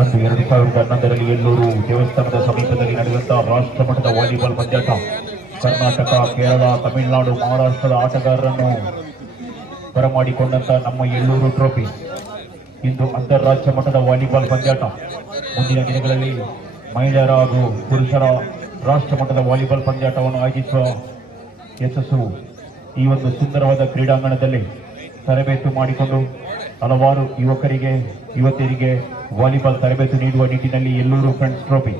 ಅಂದು 2011ರಲ್ಲಿ ಎಲ್ಲೂರು ದೇವಸ್ಥಾನದ ಸಮೀಪದಲ್ಲಿ ನಡೆದಂತಹ ರಾಷ್ಟ್ರ ಮಟ್ಟದ ವಾಲಿಬಾಲ್ ಪಂದ್ಯಾಟ ಕರ್ನಾಟಕ, ಕೇರಳ, ತಮಿಳುನಾಡು, ಮಹಾರಾಷ್ಟ್ರದ ಆಟಗಾರರನ್ನು ಬರಮಾಡಿಕೊಂಡಂತಹ ನಮ್ಮ ಎಲ್ಲೂರು ಟ್ರೋಫಿ ಇಂದು ಅಂತಾರಾಜ್ಯ ಮಟ್ಟದ ವಾಲಿಬಾಲ್ ಪಂದ್ಯಾಟ. ಮುಂದಿನ ದಿನಗಳಲ್ಲಿ ಮಹಿಳೆಯರ ಹಾಗೂ ಪುರುಷರ ರಾಷ್ಟ್ರ ಮಟ್ಟದ ವಾಲಿಬಾಲ್ ಪಂದ್ಯಾಟವನ್ನು ಆಯೋಜಿಸುವ ಯಶಸ್ಸು ಈ ಒಂದು ಸುಂದರವಾದ ಕ್ರೀಡಾಂಗಣದಲ್ಲಿ ತರಬೇತು ಮಾಡಿಕೊಂಡು ಹಲವಾರು ಯುವಕರಿಗೆ ಯುವತಿಯರಿಗೆ ವಾಲಿಬಾಲ್ ತರಬೇತು ನೀಡುವ ನಿಟ್ಟಿನಲ್ಲಿ ಎಲ್ಲೂರು ಫ್ರೆಂಡ್ಸ್ ಟ್ರೋಫಿ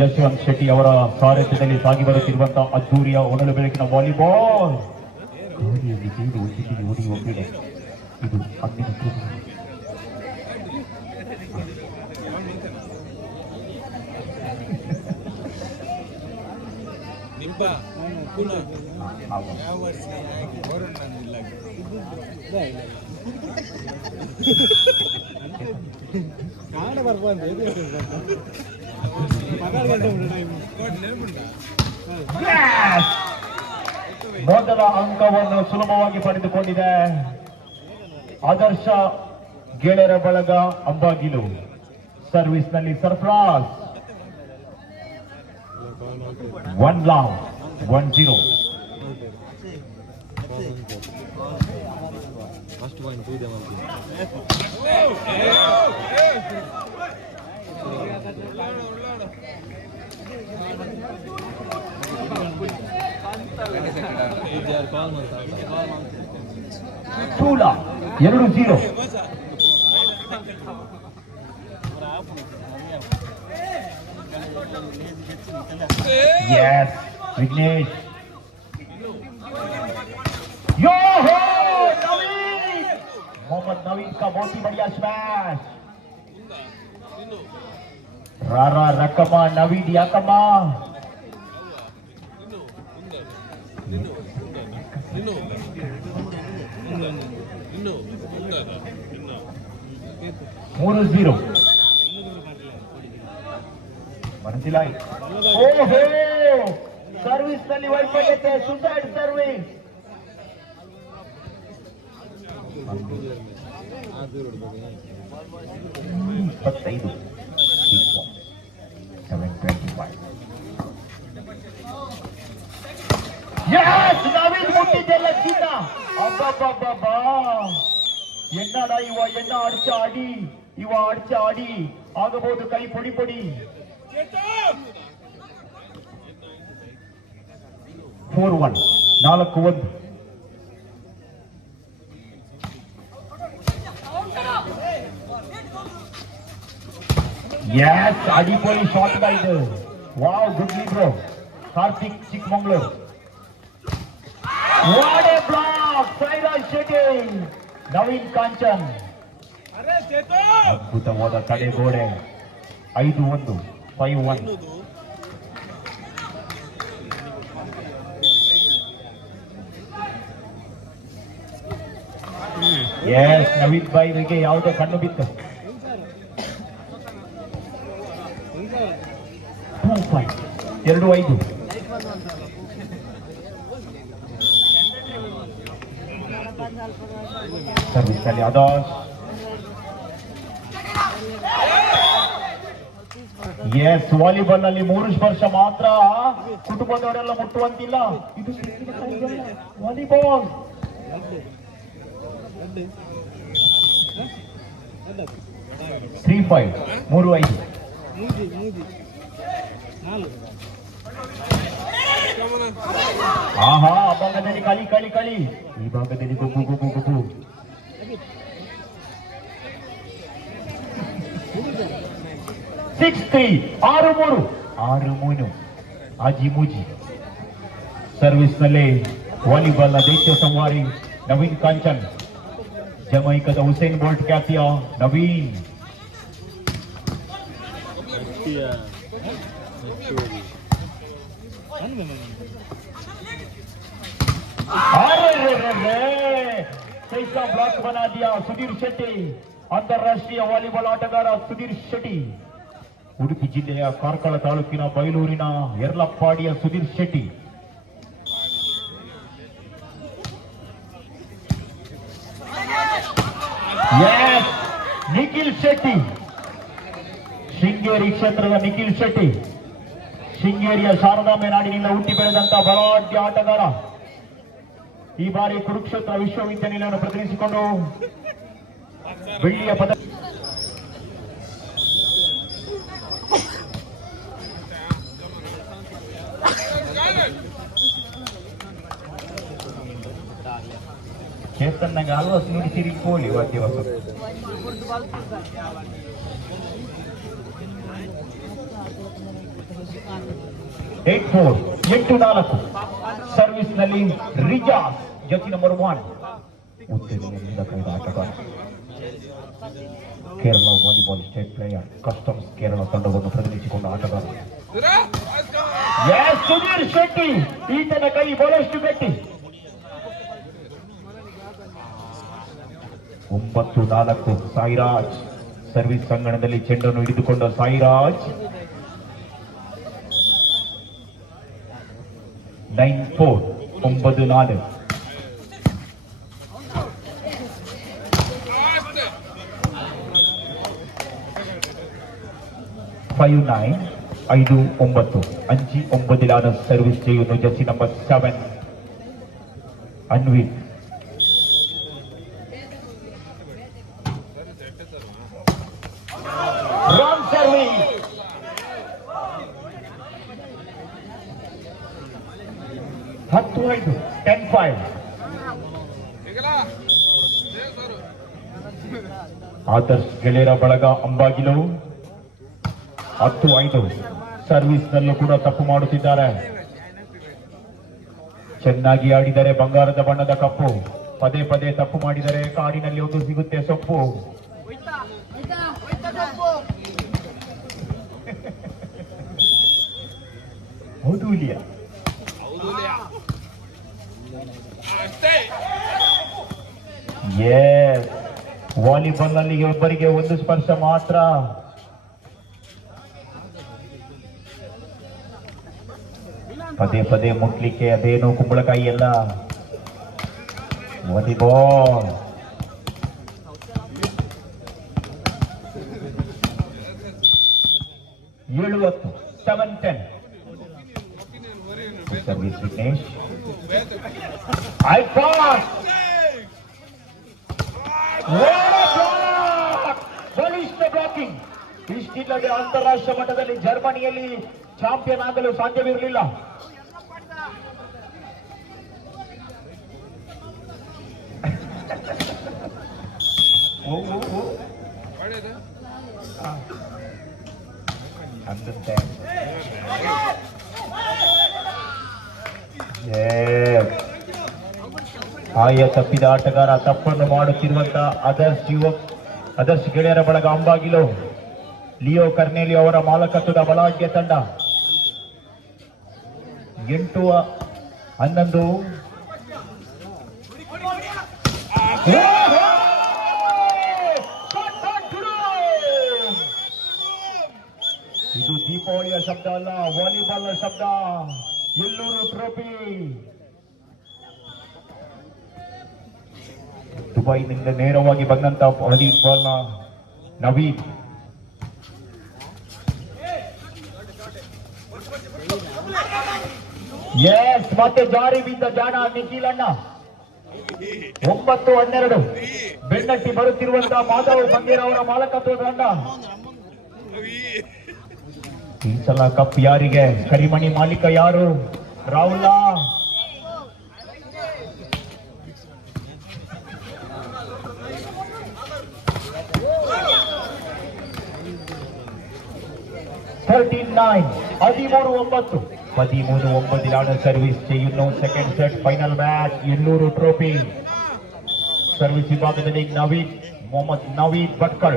ಯಶವಂತ್ ಶೆಟ್ಟಿ ಅವರ ಸಾರಥ್ಯದಲ್ಲಿ ಸಾಗಿ ಬರುತ್ತಿರುವಂತಹ ಅದ್ದೂರಿಯ ಹೊನಲು ಬೆಳಕಿನ ವಾಲಿಬಾಲ್ ಇದು ಅಂದಿನ ಮೊದಲ ಅಂಕವನ್ನು ಸುಲಭವಾಗಿ ಪಡೆದುಕೊಂಡಿದೆ ಆದರ್ಶ ಗೆಳೆಯರ ಬಳಗ Ambagilu. ಸರ್ವಿಸ್ನಲ್ಲಿ Sarfaraz 1 long 1-0. First one to them again. Tula 2-0. Yes, Vignesh. Yo ho, Naveen! Mohammed Naveen का बहुत ही बढ़िया स्मैश. रारा रकमा नवीन याकमा. ಮೂರು 0 ಮನಸಿಲಾಯಿ. ಓಹೋ, ಸರ್ವಿಸ್ ನಲ್ಲಿ ವೈಫಲ್ಯತೆ, ಸುಸೈಡ್ ಸರ್ವಿಸ್. 25 725. Yes, ನವೀನ್ ಮುಟ್ಟಿದ್ದೆಲ್ಲ ಚಿನ್ನ. ಅಬ್ಬಬ್ಬಬ್ಬಾ, ಎನ್ನಡ ಎನ್ನ ಅಡ್ಚ ಆಡಿ ಅಡ್ಚ ಆಡಿ ಆಗಬಹುದು ಕೈ podi podi. 4-1 4-1. Yes, Adipoli shot by the wow, good lead bro. Karthik Chikmangalore. What a block! Sairaj Shetty, Naveen Kanchan. ಅದ್ಭುತವಾದ ತಡೆಗೋಡೆ. 5-1 5-1. ಎಸ್, ನವೀನ್ ಬಾಯಿಗೆ ಯಾವುದೋ ಕಣ್ಣು ಬಿತ್ತು. 2-5 2-5. ಸರ್ವಿಸ್ ಅಲ್ಲಿ ಆದರ್ಶ್. ಎಸ್, ವಾಲಿಬಾಲ್ ನಲ್ಲಿ 3 ಸ್ಪರ್ಶ ಮಾತ್ರ, ಕುಟುಂಬದವರೆಲ್ಲ ಮುಟ್ಟುವಂತಿಲ್ಲ. ಇದು ವಾಲಿಬಾಲ್. 3-5 3-5. ಆಹಾ, ಆ ಭಾಗದಲ್ಲಿ ಕಳಿ ಈ ಭಾಗದಲ್ಲಿ ಗುಬ್ಬು. 6-3 6-3 ಆಜಿಮೂಜಿ. ಸರ್ವಿಸ್ ನಲ್ಲಿ ವಾಲಿಬಾಲ್ ನ ದೈತ್ಯ ಸಂವಾರಿ ನವೀನ್ ಕಾಂಚನ್. ಜಮೈಕದ ಹುಸೇನ್ ಬೋಲ್ಟ್ ಖ್ಯಾತಿಯ ನವೀನ್. कैसा ब्लॉक बना दिया सुधीर शेट्टी. ಅಂತಾರಾಷ್ಟ್ರೀಯ ವಾಲಿಬಾಲ್ ಆಟಗಾರ ಸುಧೀರ್ ಶೆಟ್ಟಿ. ಉಡುಪಿ ಜಿಲ್ಲೆಯ ಕಾರ್ಕಳ ತಾಲೂಕಿನ ಬೈಲೂರಿನ ಯರ್ಲಪ್ಪಾಡಿಯ ಸುಧೀರ್ ಶೆಟ್ಟಿ. ನಿಖಿಲ್ ಶೆಟ್ಟಿ ಶೃಂಗೇರಿ ಕ್ಷೇತ್ರದ ನಿಖಿಲ್ ಶೆಟ್ಟಿ, ಶೃಂಗೇರಿಯ ಶಾರದಾಂಬೆ ನಾಡಿನಿಂದ ಹುಟ್ಟಿ ಬೆಳೆದಂತಹ ಬಲಾಢ್ಯ ಆಟಗಾರ. ಈ ಬಾರಿ ಕುರುಕ್ಷೇತ್ರ ವಿಶ್ವವಿದ್ಯಾನಿಲಯವನ್ನು ಪ್ರತಿನಿಧಿಸಿಕೊಂಡು ಬೆಳ್ಳಿಯ ಪದಕ ಚೇತನ್ನಂಗೆ ಹಲವಾರು ನುಡಿಸಿರಿ ಕೋಳಿ ವಾದ್ಯವಸ 8-4 ಸರ್ವಿಸ್ ನಲ್ಲಿ ರಿಜಾಸ್ ಜತಿ ನಂಬರ್ 1 ಉತ್ತೇಜನದಿಂದ ಕಳೆದ ಆಟಗಾರ. Kerala volleyball state player, customs Kerala ತಂಡವನ್ನು ಪ್ರತಿನಿಧಿಸಿಕೊಂಡ ಆಟಗಾರ ಸುಧೀರ್ ಶೆಟ್ಟಿ. ಈತನ ಕೈ ಬಹಳಷ್ಟು ಗಟ್ಟಿ. 9-4 ಸಾಯಿರಾಜ್ ಸರ್ವಿಸ್ ಸಂಗಣದಲ್ಲಿ ಚೆಂಡನ್ನು ಹಿಡಿದುಕೊಂಡ ಸಾಯಿರಾಜ್. 9-4 9-4. ഫൈവ് 9 5-9 സർവീസ് ചെയ്യുന്നു Jersey number 7 Anvith. Wrong service. 10-5 Adarsh ಗೆಳೆಯರ ಬಳಗ ಅಂಬಾಗಿಲು 10-5 ಸರ್ವಿಸ್ ನಲ್ಲೂ ಕೂಡ ತಪ್ಪು ಮಾಡುತ್ತಿದ್ದಾರೆ. ಚೆನ್ನಾಗಿ ಆಡಿದರೆ ಬಂಗಾರದ ಬಣ್ಣದ ಕಪ್ಪು, ಪದೇ ಪದೇ ತಪ್ಪು ಮಾಡಿದರೆ ಕಾಡಿನಲ್ಲಿ ಒಂದು ಸಿಗುತ್ತೆ ಸೊಪ್ಪು. ಹೌದು ಇಲ್ಲಿಯ ವಾಲಿಬಾಲ್ ನಲ್ಲಿ ಒಬ್ಬರಿಗೆ ಒಂದು ಸ್ಪರ್ಶ ಮಾತ್ರ. ಪದೇ ಪದೇ ಮುಟ್ಲಿಕ್ಕೆ ಅದೇನು ಕುಂಬಳಕಾಯಿ ಎಲ್ಲ. Volleyball 7-10 service Vignesh. ಬಲಿಷ್ಠ ಬ್ಲಾಕಿಂಗ್. ಇಷ್ಟಿಲ್ಲದೆ ಅಂತಾರಾಷ್ಟ್ರೀಯ ಮಟ್ಟದಲ್ಲಿ ಜರ್ಮನಿಯಲ್ಲಿ ಚಾಂಪಿಯನ್ ಆಗಲು ಸಾಧ್ಯವಿರಲಿಲ್ಲ. ಆಯ ತಪ್ಪಿದ ಆಟಗಾರ ತಪ್ಪನ್ನು ಮಾಡುತ್ತಿರುವಂತಹ ಆದರ್ಶ್ ಗೆಳೆಯರ ಬಳಗ ಅಂಬಾಗಿಲು, ಲಿಯೋ ಕರ್ನೇಲಿ ಅವರ ಮಾಲಕತ್ವದ ಬಲಾಢ್ಯ ತಂಡ. 8-11 ಇದು ದೀಪಾವಳಿಯ ಶಬ್ದ ಅಲ್ಲ, ವಾಲಿಬಾಲ್ ನ ಶಬ್ದ. ಎಲ್ಲೂರು ಟ್ರೋಫಿ ದುಬೈನಿಂದ ನೇರವಾಗಿ ಬಂದಂತ ವಾಲಿಬಾಲ್ ನ ನವೀನ್. ಮತ್ತೆ ಜಾರಿ ಬಿದ್ದ ಜಾಣ ನಿಖಿಲ್ ಅಣ್ಣ. 9-12 ಬೆನ್ನಟ್ಟಿ ಬರುತ್ತಿರುವಂತಹ ಮಾಧವ್ ಬಂಗೇರ ಅವರ ಮಾಲಕತ್ವದ ತಂಡ. ಈ ಸಲ ಕಪ್ ಯಾರಿಗೆ? ಕರಿಮಣಿ ಮಾಲೀಕ ಯಾರು? ರಾಹುಲ. (13-9) സർവീസ് ചെയ്യുന്നു. Second set final match Elluru trophy. Service വിഭാഗದಲ್ಲಿ മുഹമ്മദ് നവീദ് ഭട്കൾ.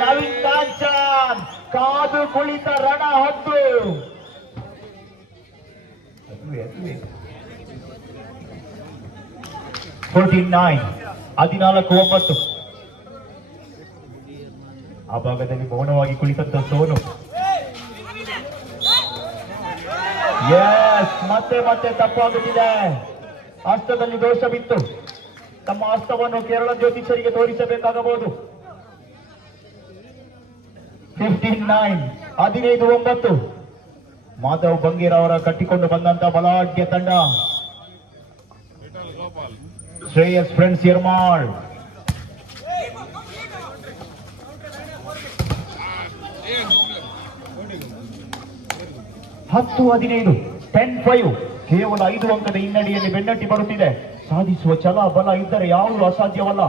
ನವೀನ್ ಕಾಂಚನ್ ಕಾದು ಕುಳಿತ ರಣ ಹದ್ದು. 14-9 ಆ ಭಾಗದಲ್ಲಿ ಮೌನವಾಗಿ ಕುಳಿತಂತ ಸೋನು. ಮತ್ತೆ ತಪ್ಪಾಗುತ್ತಿದೆ. ಹಸ್ತದಲ್ಲಿ ದೋಷ ಬಿತ್ತು. ತಮ್ಮ ಹಸ್ತವನ್ನು ಕೇರಳ ಜ್ಯೋತಿಷರಿಗೆ ತೋರಿಸಬೇಕಾಗಬಹುದು. 15-9 15-9 ಮಾಧವ್ ಬಂಗೀರ್ ಅವರ ಕಟ್ಟಿಕೊಂಡು ಬಂದಂತ ಬಲಾಢ್ಯ ತಂಡ ಶ್ರೇಯಸ್ ಫ್ರೆಂಡ್ಸ್ ಯರ್ಮಾಳ್. ಹತ್ತು 15 10-5 ಕೇವಲ 5 ಅಂಕದ ಹಿನ್ನಡೆಯಲ್ಲಿ ಬೆನ್ನಟ್ಟಿ ಬರುತ್ತಿದೆ. ಸಾಧಿಸುವ ಛಲ ಬಲ ಇದ್ದರೆ ಯಾವುದು ಅಸಾಧ್ಯವಲ್ಲ.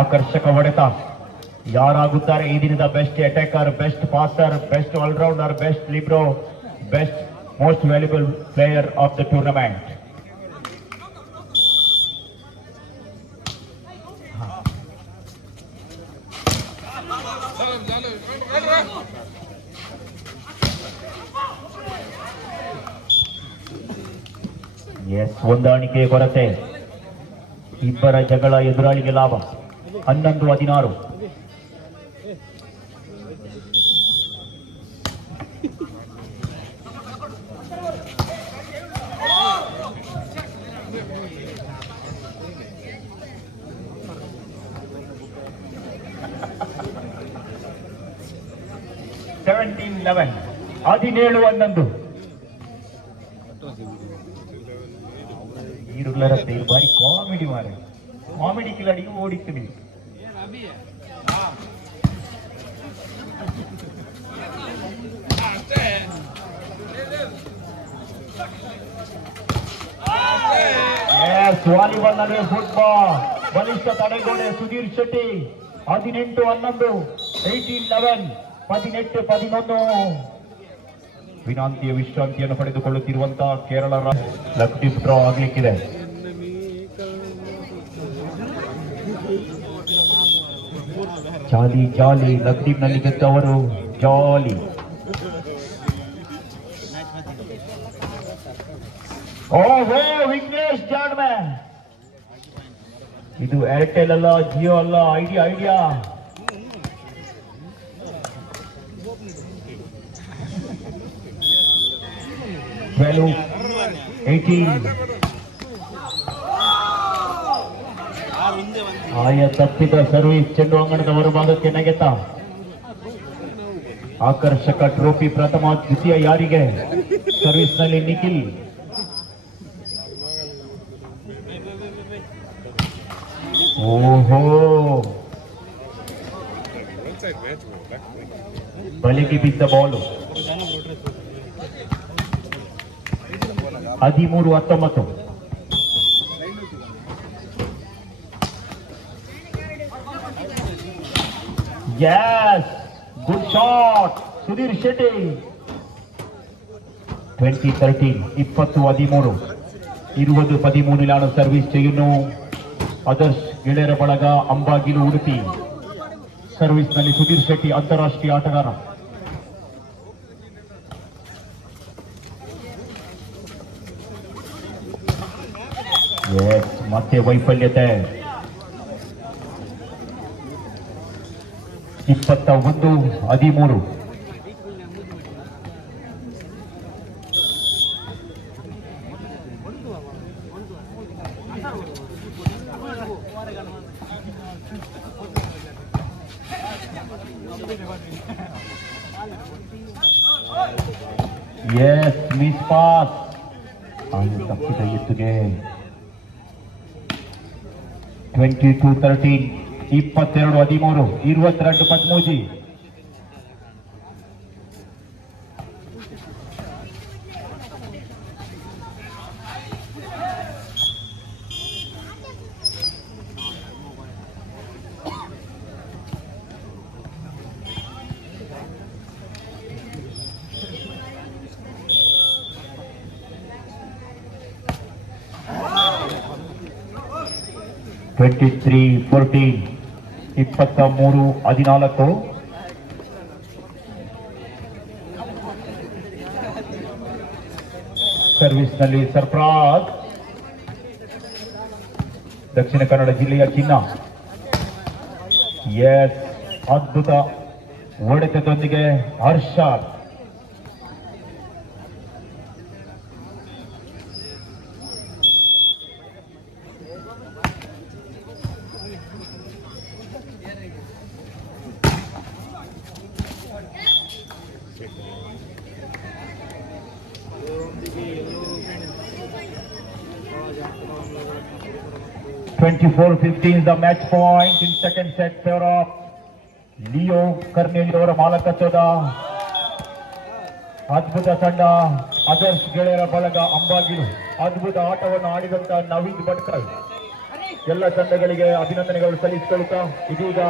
ಆಕರ್ಷಕ ಹೊಡೆತ. ಯಾರಾಗುತ್ತಾರೆ ಈ ದಿನದ best attacker, best passer, best allrounder, best libero, best most valuable player of the tournament? ಹೊಂದಾಣಿಕೆ ಕೊರತೆ, ಇಬ್ಬರ ಜಗಳ ಎದುರಾಳಿಗೆ ಲಾಭ. 11-16 17-11 17-11 ಈರುಳ್ಳರತ್ತೆ ಬಾರಿ ಕಾಮಿಡಿ ಮಾರೆ, ಕಾಮಿಡಿ ಕಿಲಾಡಿಗೆ ಓಡಿಸ್ತೀನಿ. ವಾಲಿಬಾಲ್ ನಡುವೆ ಫುಟ್ಬಾಲ್, ಬಲಿಷ್ಠ ತಡೆಗೋಡೆ ಸುಧೀರ್ ಶೆಟ್ಟಿ. 18-11 18-11 18-11 ವಿನಾಂತಿಯ ವಿಶ್ರಾಂತಿಯನ್ನು ಪಡೆದುಕೊಳ್ಳುತ್ತಿರುವಂತಹ ಕೇರಳ ಲಕ್ಷ್ಮಿ ಡ್ರಾ ಆಗ್ಲಿಕ್ಕಿದೆ. ಜಾಲಿ ಜಾಲಿ ಲಕ್ಷ್ಮೀನಲ್ಲಿ ಗೆದ್ದವರು ಜಾಲಿ. ಓಹೋ ವಿಘ್ನೇಶ್ ಜಾಣ್ಮೆ, ಇದು ಏರ್ಟೆಲ್ ಅಲ್ಲ, ಜಿಯೋ ಅಲ್ಲ, ಐಡಿಯಾ. ಆಯ ತಪ್ಪಿದ ಸರ್ವಿಸ್, ಚೆಂಡು ಅಂಗಣದ ಹೊರಭಾಗಕ್ಕೆ ನೆಗೆತ. ಆಕರ್ಷಕ ಟ್ರೋಫಿ ಪ್ರಥಮ ದ್ವಿತೀಯ ಯಾರಿಗೆ? ಸರ್ವಿಸ್ ನಲ್ಲಿ ನಿಖಿಲ್. ಓಹೋ, ಬಲೆಗೆ ಬಿದ್ದ ball. 13-19 yes, good shot Sudheer Shetty. 20-13 20-13 20-13 service ചെയ്യുന്നു ಆದರ್ಶ್ ಗೆಳೆಯರ ಬಳಗ, ಅಂಬಾಗಿಲು, ಉಡುಪಿ. ಸರ್ವಿಸ್ ನಲ್ಲಿ ಸುಧೀರ್ ಶೆಟ್ಟಿ, ಅಂತಾರಾಷ್ಟ್ರೀಯ ಆಟಗಾರ. ಮತ್ತೆ ವೈಫಲ್ಯತೆ. 21-13 ಎಸ್, ಮಿಸ್ ಪಾಸ್. ತಪ್ಪಿದ ಎತ್ತುಗೆ. 22-13 22-13 22-13 23-14 23-14 22-13 ಸರ್ವಿಸ್ನಲ್ಲಿ ಸರ್ಫರಾಜ್. ದಕ್ಷಿಣ ಕನ್ನಡ ಜಿಲ್ಲೆಯ ಚಿನ್ನ. ಎಸ್, ಅದ್ಭುತ ಹೊಡೆತದೊಂದಿಗೆ Harshad. (24-15) the match point in second set pair of Leo ಕರ್ನೇಲಿ ಅವರ ಮಾಲಕತ್ವದ ಅದ್ಭುತ ತಂಡ ಆದರ್ಶ್ ಗೆಳೆಯರ ಬಳಗ ಅಂಬಾಗಿಲು. ಅದ್ಭುತ ಆಟವನ್ನು ಆಡಿದಂತ ನವೀದ್ ಭಟ್ಕಲ್ ಎಲ್ಲ ತಂಡಗಳಿಗೆ ಅಭಿನಂದನೆಗಳು ಸಲ್ಲಿಸಿಕೊಳ್ಳುತ್ತಾ ಇದೀಗ